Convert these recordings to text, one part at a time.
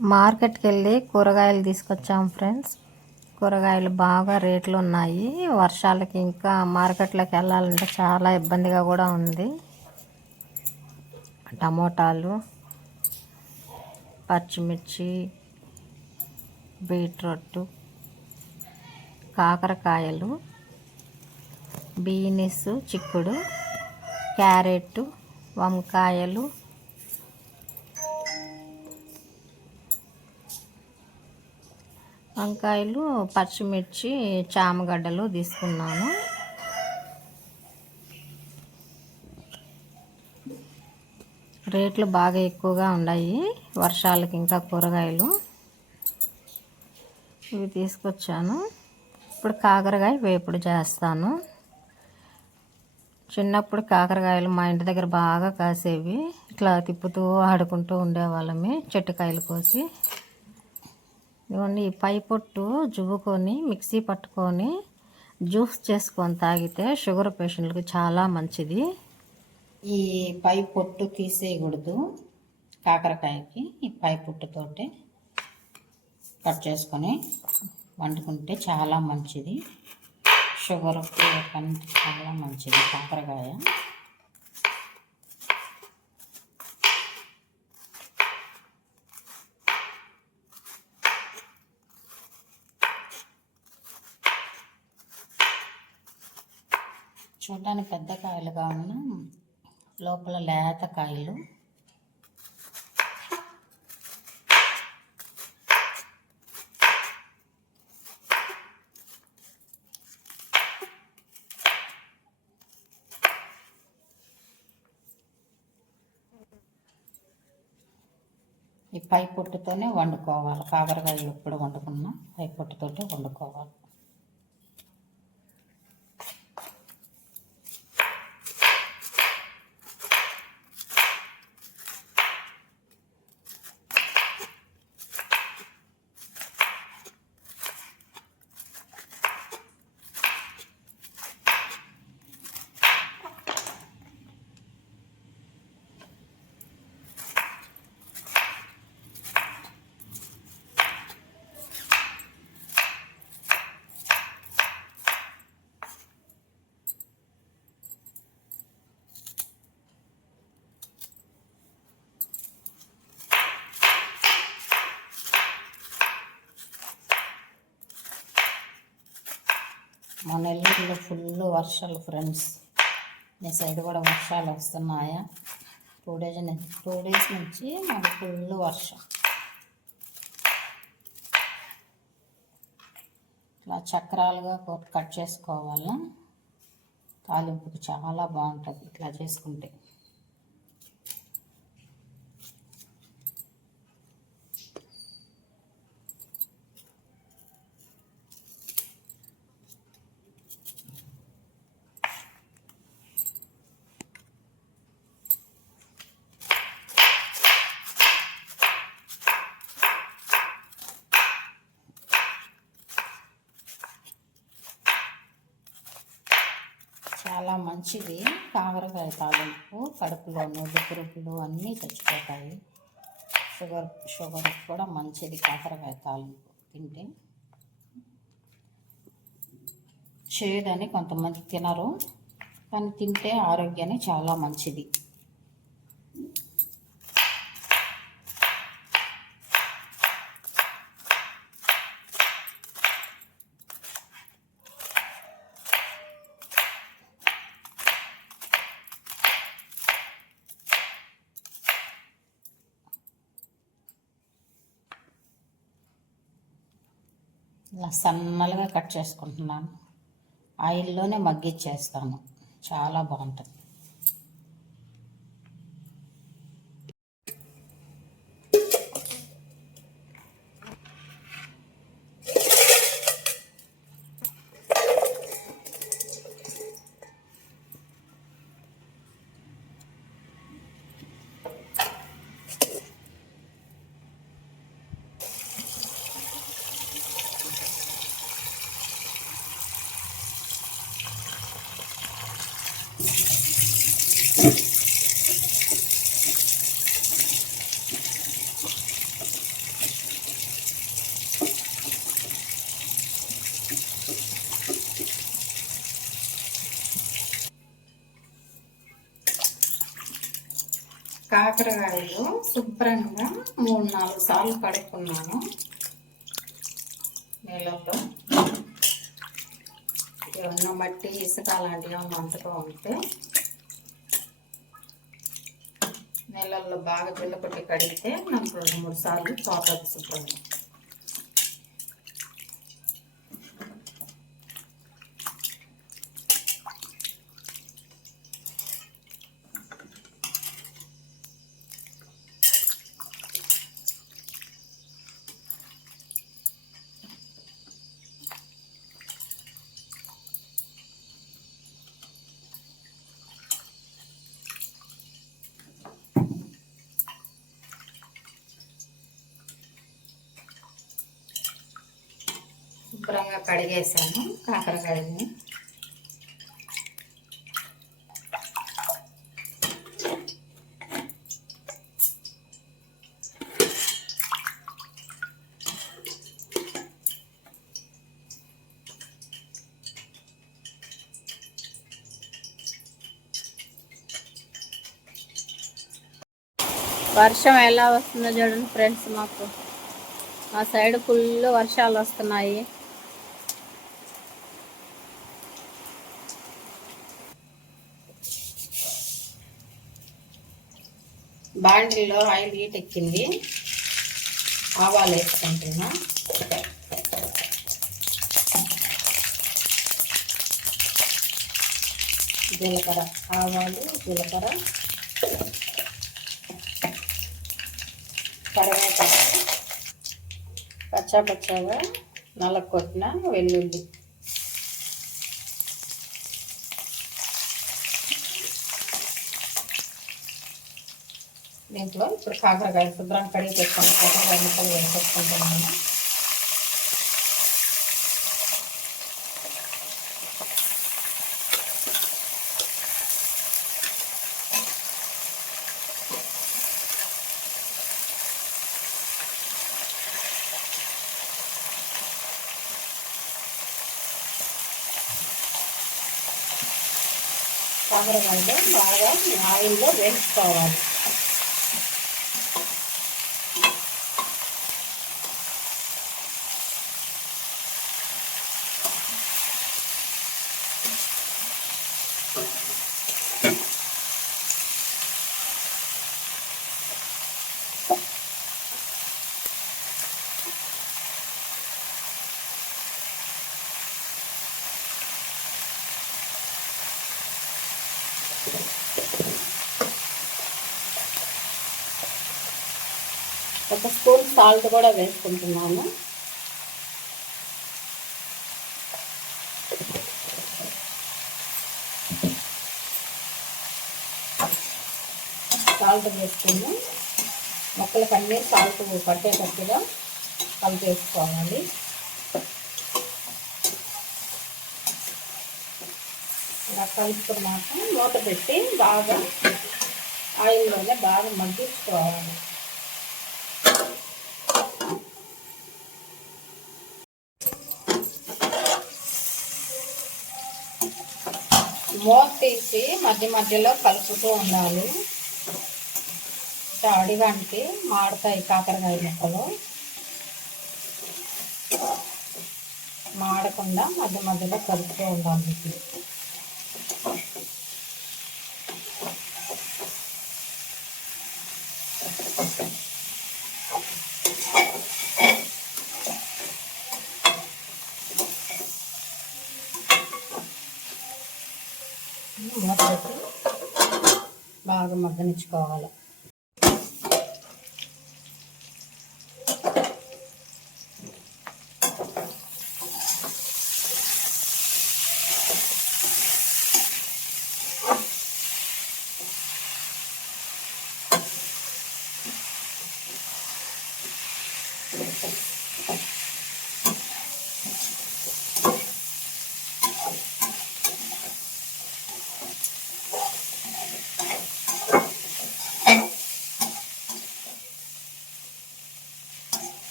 మార్కెట్కి వెళ్ళి కూరగాయలు తీసుకొచ్చాం ఫ్రెండ్స్. కూరగాయలు బాగా రేట్లు ఉన్నాయి వర్షాలకి ఇంకా మార్కెట్లోకి వెళ్ళాలంటే చాలా ఇబ్బందిగా కూడా ఉంది. టమోటాలు పచ్చిమిర్చి బీట్రూట్ కాకరకాయలు బీనీస్ చిక్కుడు క్యారెట్ వంకాయలు వంకాయలు పచ్చిమిర్చి చామగడ్డలు తీసుకున్నాను. రేట్లు బాగా ఎక్కువగా ఉన్నాయి. వర్షాలకి ఇంకా కూరగాయలు. ఇవి తీసుకొచ్చాను. ఇప్పుడు కాకరకాయ వేపుడు చేస్తాను. చిన్నప్పుడు కాకరకాయలు మా ఇంటి దగ్గర బాగా కాసేవి. ఇట్లా తిప్పుతూ ఆడుకుంటూ ఉండేవాళ్ళమే చెట్టుకాయలు కోసి. ఇవ్వండి ఈ పై పొట్టు జువ్వుకొని మిక్సీ పట్టుకొని జ్యూస్ చేసుకొని తాగితే షుగర్ పేషెంట్లకు చాలా మంచిది. ఈ పై పొట్టు తీసేయకూడదు కాకరకాయకి ఈ పై పొట్టుతోటి కట్ చేసుకొని వండుకుంటే చాలా మంచిది. షుగర్ కంటే చాలా మంచిది కాకరకాయ. చూడడానికి పెద్ద కాయలుగా ఉన్న లోపల లేత కాయలు. ఈ పై పొట్టుతోనే వండుకోవాలి. కాకరకాయలు ఎప్పుడు వండుకున్నా పై పొట్టుతోటే వండుకోవాలి. మా నెల్లూరులో ఫుల్ వర్షాలు ఫ్రెండ్స్. మీ సైడ్ కూడా వర్షాలు వస్తున్నాయా? టూ డేస్ టూ డేస్ నుంచి మాకు ఫుల్ వర్షం. ఇట్లా చక్రాలుగా కట్ చేసుకోవాలి? తాలింపుకి చాలా బాగుంటుంది ఇట్లా చేసుకుంటే చాలా మంచిది. కాకరకాయ తాలింపు కడుపులో నొడ్డు పురుగులు అన్నీ చచ్చిపోతాయి. షుగర్ షుగర్ కూడా మంచిది కాకరకాయ తాలింపు. తింటే చేదని కొంతమంది తినరు. కానీ తింటే ఆరోగ్యానికి చాలా మంచిది. ఇలా సన్నలుగా కట్ చేసుకుంటున్నాను. ఆయిల్లోనే మగ్గిచ్చేస్తాను. చాలా బాగుంటుంది. కాకరకాయలు శుభ్రంగా మూడు నాలుగు సార్లు కడుక్కున్నాను. నీళ్ళల్లో. ఏమన్నా మట్టి ఇసుక అలాంటివి ఏమన్నా అంతగా ఉంటే. నీళ్ళల్లో బాగా పిల్లపట్టి కడిగితే నాకు రెండు మూడు సార్లు పోతుంది శుభ్రంగా శుభ్రంగా కడిగేసాను కాకరకాయని వర్షం ఎలా వస్తుందో చూడండి ఫ్రెండ్స్ మాకు. మా సైడ్ ఫుల్ వర్షాలు వస్తున్నాయి. బాండిల్లో ఆయిల్ హీట్ ఎక్కింది. ఆవాలు వేసుకుంటున్నా. జీలకర్ర ఆవాలు జీలకర్ర. కరివేపాకు పచ్చా పచ్చగా నల్ల కొట్టిన వెల్లుల్లి దీంట్లో ఇప్పుడు కాకరకాయ శుభ్రం కడిగి పెట్టుకుని కాకరకాయ ముక్కలు వేసుకుంటున్నాను కాకరకాయలు బాగా ఆయిల్లో వేసుకోవాలి ఒక స్పూన్ సాల్ట్ కూడా వేసుకుంటున్నాను. సాల్ట్ వేసుకుని మొక్కలకు అన్నీ సాల్ట్ పట్టేటట్టుగా కలిపేసుకోవాలి ఇలా కలుపుకున్నాక మూత పెట్టి బాగా ఆయిల్లోనే బాగా మగ్గించుకోవాలి. మూత తీసి మధ్య మధ్యలో కలుపుతూ ఉండాలి. తాడి వంటి మాడతాయి కాకరకాయ ముక్కలు. మాడకుండా మధ్య మధ్యలో కలుపుతూ ఉండాలి. మగ్గనిచ్చుకోవాలి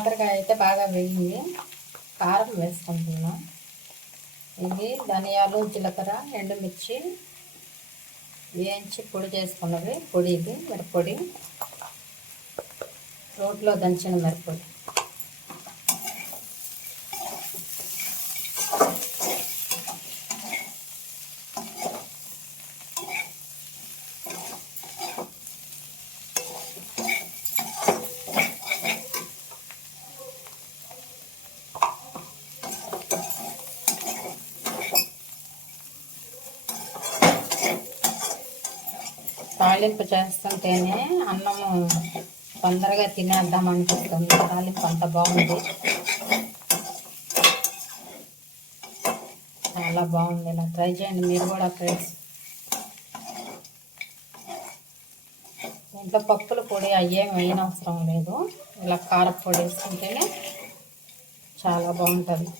కాకరకాయ అయితే బాగా వేగింది కారం వేసుకుంటున్నాం. ఇది ధనియాలు జీలకర్ర ఎండుమిర్చి వేయించి పొడి చేసుకున్నవి. పొడి ఇది మిరపొడి. రోట్లో దంచిన మిరపొడి. తాలింపు చేస్తుంటేనే అన్నము తొందరగా తినేద్దాం అనిపిస్తుంది. తాలింపు అంత బాగుంది. చాలా బాగుంది. ఇలా ట్రై చేయండి. మీరు కూడా ఫ్రెండ్స్. ఇంట్లో పప్పుల పొడి అయ్యేం అయిన అవసరం లేదు. ఇలా కారపొడి వేసుకుంటేనే చాలా బాగుంటుంది.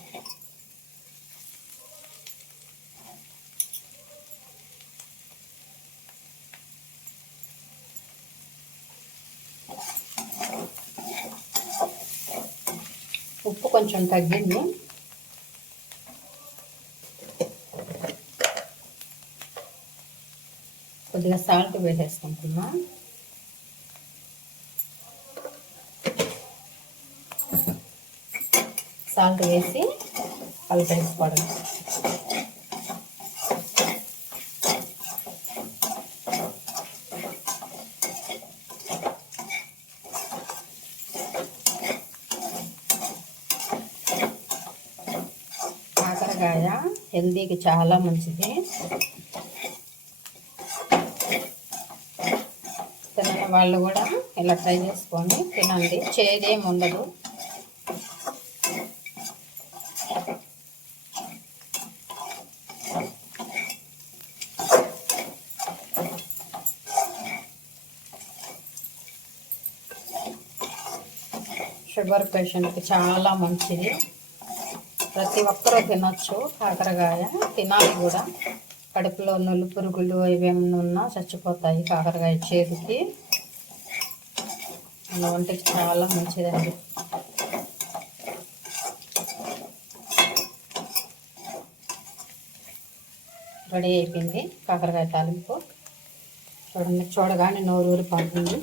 ఉప్పు కొంచెం తగ్గింది. కొద్దిగా సాల్ట్ వేసేసుకుంటున్నా. సాల్ట్ వేసి కలిపేసుకోవడం కాకరకాయ హెల్దీకి చాలా మంచిది. తినని వాళ్ళు కూడా ఇలా ట్రై చేసుకొని తినండి. చేదేమి ఉండదు. షుగర్ పేషెంట్కి చాలా మంచిది. ప్రతి ఒక్కరూ తినొచ్చు కాకరకాయ. తినాలి కూడా. కడుపులో నులు పురుగులు ఇవేమన్నా ఉన్నా చచ్చిపోతాయి కాకరకాయ చేతికి. మన ఒంటికి చాలా మంచిదండి. రెడీ అయిపోయింది కాకరకాయ తాలింపు. చూడండి చూడగానే నోరు పంపింది